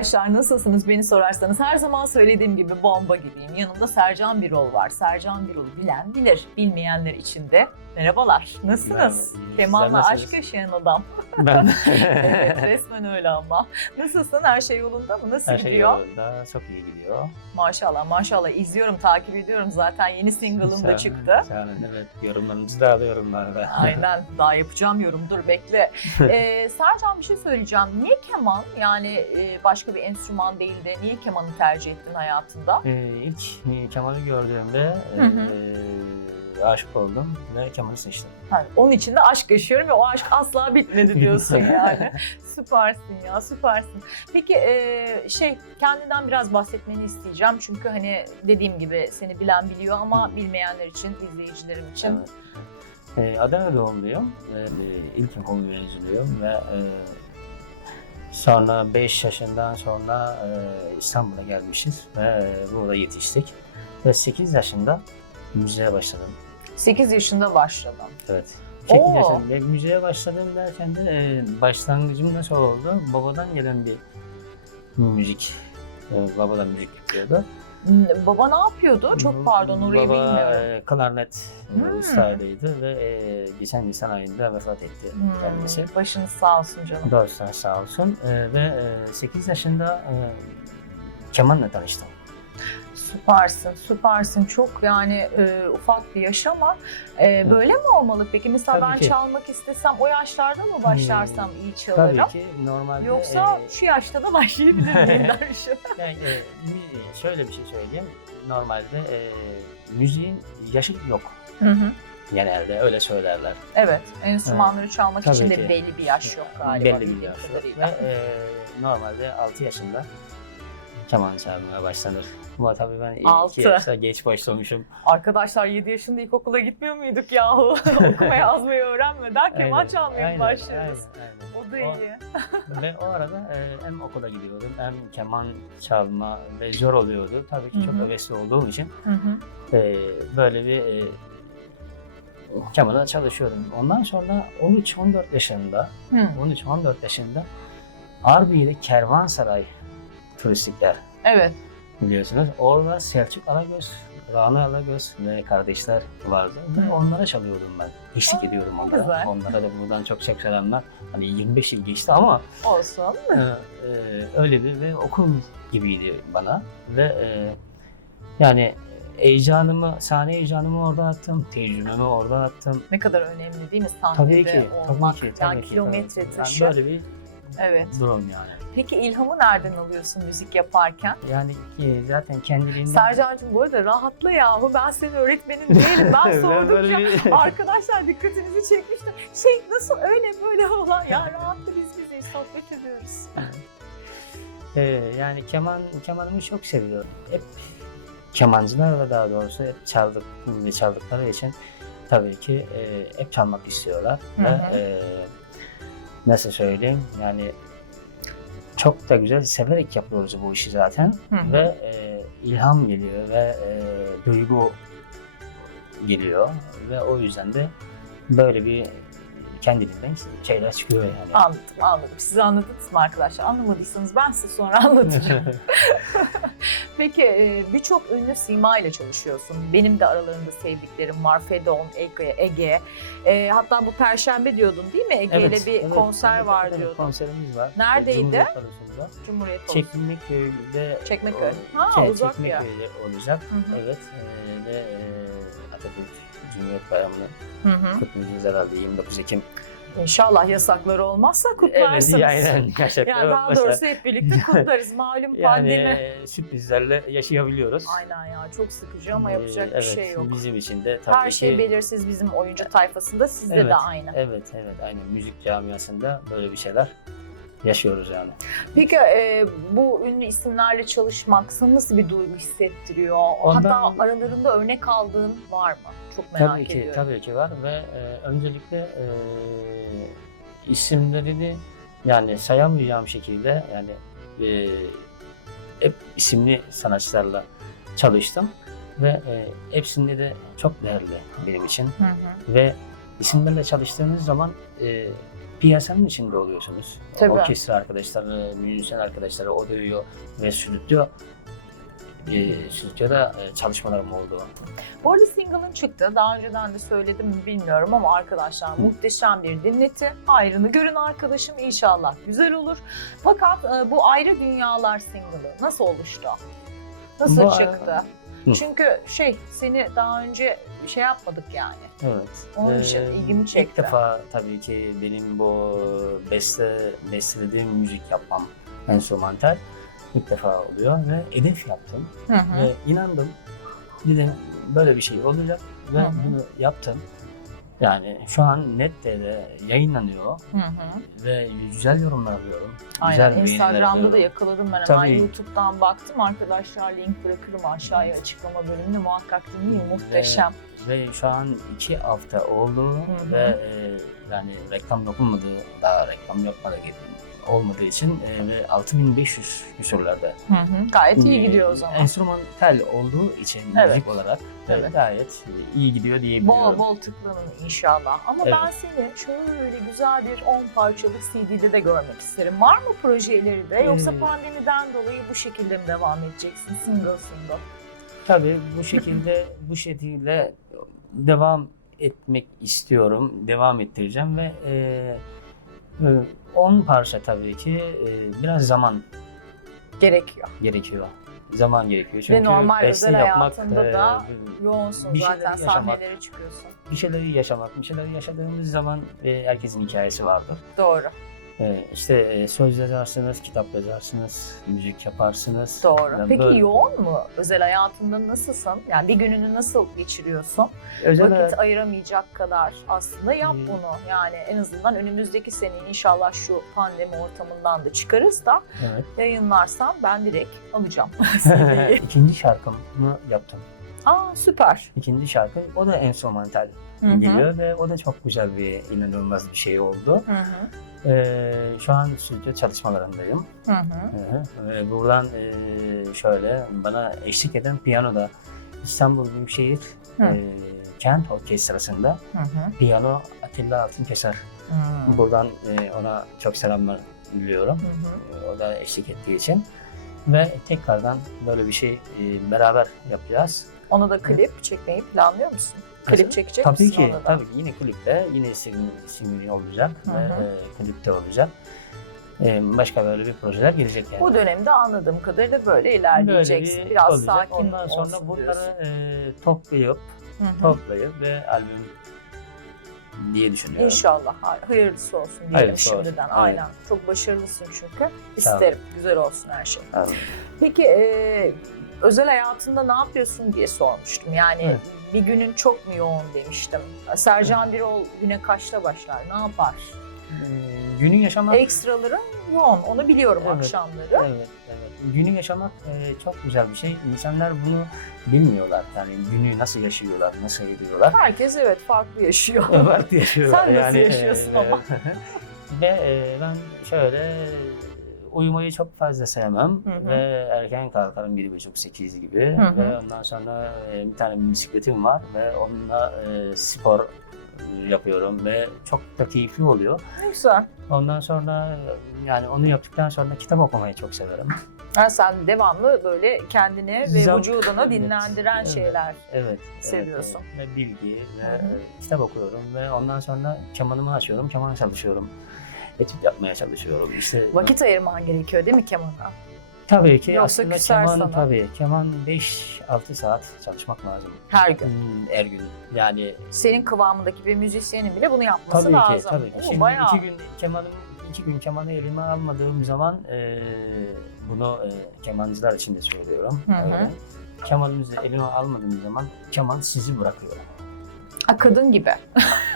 Arkadaşlar, nasılsınız beni sorarsanız her zaman söylediğim gibi bomba gibiyim. Yanımda Sercan Birol var. Sercan Birol'u bilen bilir, bilmeyenler için de merhabalar. Nasılsınız? Merhaba. Kemal'la aşk yaşayan adam. Ben evet, resmen öyle ama. Nasılsın? Her şey yolunda mı? Nasıl her şey gidiyor? yolunda, çok iyi gidiyor. Maşallah, maşallah. İzliyorum, takip ediyorum. Zaten yeni single'ım da çıktı. Olun, evet. Yorumlarınızı da alıyorum ben de. Aynen. Daha yapacağım yorum. Dur bekle. Ee, Sercan bir şey söyleyeceğim. Niye keman? Yani e, başka bir enstrüman değil de niye kemanı tercih ettin hayatında? Ee, ilk Kemal'i gördüğümde Hı hı. e, aşık oldum ve Kemal'i seçtim. Yani onun için de aşk yaşıyorum ve o aşk asla bitmedi diyorsun yani. süpersin ya, süpersin. Peki e, şey kendinden biraz bahsetmeni isteyeceğim. Çünkü hani dediğim gibi seni bilen biliyor ama bilmeyenler için, izleyicilerim için. Evet. Ee, Adana doğumluyum. Ee, ilkokul mezunuyum ve e, sonra 5 yaşından sonra e, İstanbul'a gelmişiz ve e, burada yetiştik. Ve 8 yaşında müziğe başladım. 8 yaşında başladım. Evet. 8 Oo. yaşında ve müziğe başladım derken de e, başlangıcım nasıl oldu? Babadan gelen bir müzik. E, babadan müzik yapıyordu. Hmm, Baba ne yapıyordu? Çok pardon orayı Baba, bilmiyorum. e, klarnet e, Hmm. ustaydıydı ve e, geçen Nisan ayında vefat etti kendisi. Hmm, başınız sağ olsun canım. Dostlar sağ olsun. E, ve e, 8 yaşında e, kemanla tanıştım. Süpersin, süpersin. Çok yani e, ufak bir yaş ama e, böyle mi olmalı peki? Mesela Tabii ben ki. çalmak istesem o yaşlarda mı başlarsam iyi çalarım? Tabii ki normalde... Yoksa e, şu yaşta da başlayabilir miyim dermişim. Yani e, şöyle bir şey söyleyeyim. Normalde e, müziğin yaşı yok. Hı hı. Genelde öyle söylerler. Evet, enstrümanları çalmak Tabii için de ki. belli bir yaş yok galiba. Belli bir bildiğim yaş yok. Ve kadarıyla. e, normalde 6 yaşında keman çalmaya başlanır. Ama tabii ben Altı. 2 yaşta geç başlamışım. Arkadaşlar 7 yaşında ilkokula gitmiyor muyduk yahu? Okuma yazmayı öğrenmeden keman çalmaya aynen, aynen. O da O- iyi. ve o arada e, hem okula gidiyordum hem keman çalma ve zor oluyordu. Tabii ki Hı çok hevesli olduğum için e, böyle bir e, kemanda çalışıyordum. Ondan sonra 13-14 yaşında Hı. 13-14 yaşında Arbi'de Kervansaray turistikler Evet. biliyorsunuz. Orada Selçuk Alagöz, Rana Alagöz ve kardeşler vardı. Ve onlara çalıyordum ben. Eşlik ediyorum onlara. güzel. Onlara da buradan çok çok selamlar. Hani 25 yıl geçti ama Olsun. e, e, öyle bir ve okul gibiydi bana. Ve e, yani heyecanımı, sahne heyecanımı orada attım, tecrübemi orada attım. Ne kadar önemli değil mi sahnede Tabii ki, olmak? tabii ki, tabii yani ki. kilometre tabii ki. taşı. Yani böyle bir Evet. durum yani. Peki ilhamı nereden alıyorsun müzik yaparken? Yani ki zaten kendiliğinden... Sercan'cığım bu arada rahatla yahu ben senin öğretmenin değilim. Ben Ben sordukça böyle bir- arkadaşlar dikkatinizi çekmiştim. Şey nasıl öyle böyle olan ya rahatla biz bizeyiz sohbet ediyoruz. Ee, yani keman kemanımı çok seviyorum. Hep kemancılar da daha doğrusu hep çaldık ve çaldıkları için tabii ki e, hep çalmak istiyorlar. Hı Ve hı. e, nasıl söyleyeyim? Yani çok da güzel severek yapıyoruz bu işi zaten. Hı hı. ve e, ilham geliyor ve e, duygu geliyor. Ve o yüzden de böyle bir kendiliğinden şeyler çıkıyor yani. Anladım anladım. Size anladınız mı arkadaşlar? Anlamadıysanız ben size sonra anlatacağım. Peki e, birçok ünlü sima ile çalışıyorsun. Benim de aralarında sevdiklerim var. Fedon, Ege, Ege. E, hatta bu perşembe diyordun değil mi? Ege ile bir evet, konser evet, var evet, diyordun. Konserimiz var. Neredeydi? Cumhuriyet. Cumhuriyet. Çekmeköy'de Çekmeköy. Ha, şey, uzak ya. Çekmeköy'de olacak. Hı hı. Evet. e, ve e, Atatürk Cumhuriyet Bayramı'nı Hı hı. kutlayacağız herhalde 29 Ekim. İnşallah yasakları olmazsa kutlarsınız. Evet. Gerçekten Yani daha olmasa- doğrusu hep birlikte kutlarız. Malum yani pandemi. e, sürprizlerle yaşayabiliyoruz. Aynen ya çok sıkıcı ama E, yapacak bir evet, şey yok. Bizim için de tabii Her şey ki. belirsiz bizim oyuncu tayfasında. Sizde Evet, de aynı. Evet, evet. Aynen müzik camiasında böyle bir şeyler yaşıyoruz yani. Peki e, bu ünlü isimlerle çalışmak sana nasıl bir duygu hissettiriyor? Ondan- Hatta aralarında örnek aldığın var mı? Çok merak tabii ki ediyorum. tabii ki var ve e, öncelikle e, isimlerini yani sayamayacağım şekilde yani e, hep isimli sanatçılarla çalıştım ve e, hepsinde de çok değerli benim için Hı hı. ve isimlerle çalıştığınız zaman e, piyasanın içinde oluyorsunuz. Tabii. Orkestra arkadaşları, müzisyen arkadaşları, audio ve stüdyo e, stüdyoda e, çalışmalarım oldu. Bu arada single'ın çıktı. Daha önceden de söyledim mi bilmiyorum ama arkadaşlar muhteşem bir dinleti. Ayrını görün arkadaşım inşallah güzel olur. Fakat e, bu ayrı dünyalar single'ı nasıl oluştu? Nasıl Bu- çıktı? Çünkü şey seni daha önce şey yapmadık yani. Evet. Onun için ilgimi çekti. İlk defa tabii ki benim bu beste bestelediğim müzik yapmam enstrümantal ilk defa oluyor ve hedef yaptım Hı hı. ve inandım. Dedim böyle bir şey olacak ve Hı hı. bunu yaptım. Yani şu an nette de yayınlanıyor Hı hı. ve güzel yorumlar alıyorum. Aynen güzel Instagram'da da yakaladım ben hemen Tabii. YouTube'dan baktım arkadaşlar link bırakırım aşağıya açıklama bölümünde muhakkak dinleyin muhteşem. Ve şu an iki hafta oldu hı. ve e, yani reklam dokunmadı, daha reklam yapmadı olmadığı için e, ve 6500 küsurlarda. Hı hı. Gayet iyi gidiyor o zaman. Enstrümantal olduğu için Evet. müzik olarak Evet. gayet iyi gidiyor diyebiliyorum. Bol bol tıklanın inşallah. Ama Evet. ben seni şöyle güzel bir 10 parçalık CD'de de görmek isterim. Var mı projeleri de yoksa Ee, pandemiden dolayı bu şekilde mi devam edeceksin single single? Tabii bu şekilde bu şekilde devam etmek istiyorum, devam ettireceğim ve e, 10 parça tabii ki e, biraz zaman Gerekiyor. gerekiyor. Zaman gerekiyor. Çünkü Ve normal beste özel yapmak, hayatında e, da Yoğunsun bir şeyleri zaten yaşamak. sahnelere çıkıyorsun. bir şeyleri yaşamak, bir şeyleri yaşadığımız zaman e, herkesin hikayesi vardır. Doğru. E, işte e, söz yazarsınız, kitap yazarsınız, müzik yaparsınız. Doğru. Yani Peki böyle- yoğun mu? Özel hayatında nasılsın? Yani bir gününü nasıl geçiriyorsun? özel Vakit hayat- ayıramayacak kadar aslında yap Hmm. bunu. Yani en azından önümüzdeki sene inşallah şu pandemi ortamından da çıkarız da evet. yayınlarsam ben direkt alacağım. İkinci şarkımı yaptım. Aa süper. İkinci şarkı o da enstrümantal Hı hı. geliyor ve o da çok güzel bir inanılmaz bir şey oldu. Hı hı. E, şu an stüdyo çalışmalarındayım. Hı hı. Ve buradan e, şöyle bana eşlik eden piyano da İstanbul Büyükşehir Hı. e, Kent Orkestrası'nda Hı hı. piyano Atilla Altınkeser. Hı. Buradan e, ona çok selamlar diliyorum. Hı hı. E, O da eşlik ettiği için. Ve tekrardan böyle bir şey e, beraber yapacağız. Ona da klip çekmeyi planlıyor musun? Nasıl? Klip çekecek tabii misin ki, ona da? tabii ki yine klipte, yine single, single olacak Hı ve hı. e, klipte olacak. E, başka böyle bir projeler gelecek yani. Bu dönemde anladığım kadarıyla böyle ilerleyeceksin. Böyle bir Biraz olacak. sakin Ondan sonra olsun bunları e, toplayıp Hı hı. toplayıp ve albüm diye düşünüyorum. İnşallah hay- hayırlısı olsun diyelim Hayırlısı olsun, şimdiden. evet. Aynen. Çok başarılısın çünkü. İsterim. Güzel olsun her şey. Anladım. Peki e, özel hayatında ne yapıyorsun diye sormuştum. Yani Evet. bir günün çok mu yoğun demiştim. Sercan Birol güne kaçta başlar? Ne yapar? E, günü yaşamak Ekstraları yoğun. Onu biliyorum Evet. akşamları. Evet, evet. Günü yaşamak e, çok güzel bir şey. İnsanlar bunu bilmiyorlar. Yani günü nasıl yaşıyorlar, nasıl ediyorlar. Herkes evet farklı yaşıyor. Farklı yaşıyorlar. Sen nasıl yani, yaşıyorsun e, ama? Ve e, ben şöyle uyumayı çok fazla sevmem Hı hı. ve erken kalkarım bir buçuk sekiz gibi Hı hı. ve ondan sonra e, bir tane bisikletim var ve onunla e, spor yapıyorum ve çok da keyifli oluyor. Ne güzel. Ondan sonra yani onu yaptıktan sonra kitap okumayı çok severim. Ha, sen devamlı böyle kendine ve Zam- vücuduna Evet, dinlendiren evet. şeyler. Evet. Seviyorsun. Evet, ve bilgi ve Hı hı. e, kitap okuyorum ve ondan sonra kemanımı açıyorum, keman çalışıyorum. Etüt yapmaya çalışıyorum. İşte Vakit ayırman gerekiyor değil mi kemana? tabii ki Yoksa aslında küser keman sana. tabii keman 5-6 saat çalışmak lazım. Her gün. Hmm, Her gün. Yani Senin kıvamındaki bir müzisyenin bile bunu yapması tabii lazım. ki tabii ki. Oo, Şimdi bayağı. iki gün kemanım iki gün kemanı elime almadığım zaman e, bunu e, kemancılar için de söylüyorum. Hı hı. Öyle. Kemanınızı elime almadığınız zaman keman sizi bırakıyor. Ha, kadın gibi.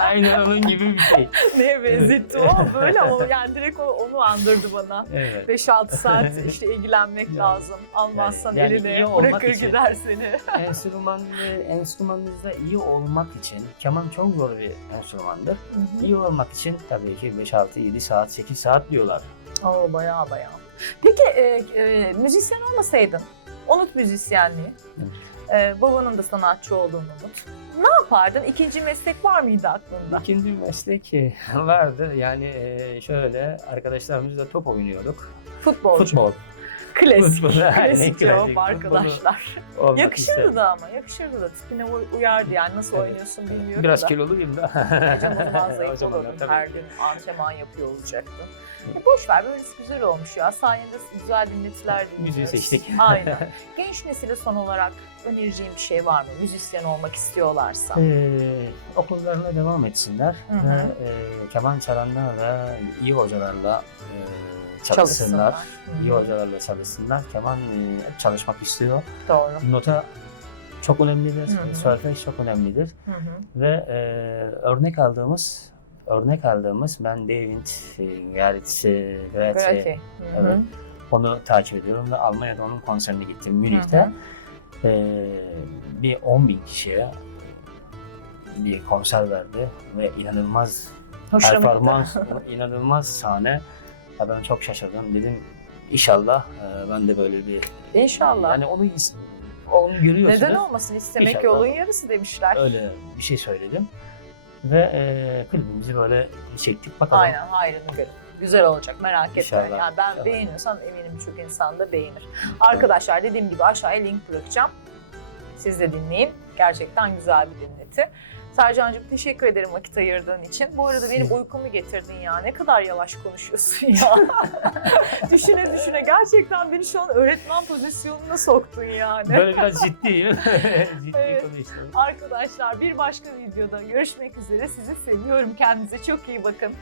Aynen onun gibi bir şey. Neye benzetti o? Böyle o yani direkt o, onu andırdı bana. Evet. 5-6 saat işte ilgilenmek lazım. Almazsan yani iyi olmak bırakır için. gider seni. Enstrüman, enstrümanınızda iyi olmak için keman çok zor bir enstrümandır. İyi olmak için tabii ki 5, 6, 7 saat, 8 saat diyorlar. Oo bayağı bayağı. Peki e, e, müzisyen olmasaydın, unut müzisyenliği. E, babanın da sanatçı olduğunu unut. Ne yapardın? İkinci meslek var mıydı aklında? İkinci meslek e, vardı. Yani e, şöyle arkadaşlarımızla top oynuyorduk. Futbolcu. Futbol. Klasik. Klasik cevap arkadaşlar. olmak Yakışırdı istedim. da ama. Yakışırdı da. Tipine uy- uyardı yani. Nasıl Evet. oynuyorsun bilmiyorum Biraz da. kiloluyum da. Hocam o zaman zayıf tabii Her gün antrenman yapıyor olacaktın. E boş ver böylesi güzel olmuş ya. Sayende güzel dinletiler dinliyoruz. Müziği seçtik. Aynen. Genç nesile son olarak önereceğim bir şey var mı? Müzisyen olmak istiyorlarsa. Ee, okullarına devam etsinler Hı hı. ve e, keman çalanlar da iyi hocalarla e, çalışsınlar. Hı İyi hocalarla çalışsınlar. Keman e, hep çalışmak istiyor. Doğru. Nota çok önemlidir. Solfej çok önemlidir. Hı hı. Ve e, örnek aldığımız örnek aldığımız ben David e, Gerrit e, hı. Evet. onu takip ediyorum ve Almanya'da onun konserine gittim Münih'te. E, bir 10 bin kişiye bir konser verdi ve inanılmaz Hoşuna mı performans, inanılmaz sahne. Ya ben çok şaşırdım. Dedim inşallah e, ben de böyle bir İnşallah. yani onu is- onu görüyorsunuz. Neden olmasın istemek İnşallah. yolun yarısı demişler. Öyle bir şey söyledim. Ve e, klibimizi böyle çektik bakalım. Aynen hayrını görün. Güzel olacak merak etme. İnşallah, Yani ben inşallah. beğeniyorsam eminim birçok insan da beğenir. Arkadaşlar dediğim gibi aşağıya link bırakacağım. Siz de dinleyin. Gerçekten güzel bir dinleti. Sercan'cığım teşekkür ederim vakit ayırdığın için. Bu arada benim uykumu getirdin ya. Ne kadar yavaş konuşuyorsun ya. düşüne düşüne gerçekten beni şu an öğretmen pozisyonuna soktun yani. Böyle biraz ciddiyim. Ciddi Evet. konuştum. Arkadaşlar bir başka videoda görüşmek üzere. Sizi seviyorum. Kendinize çok iyi bakın.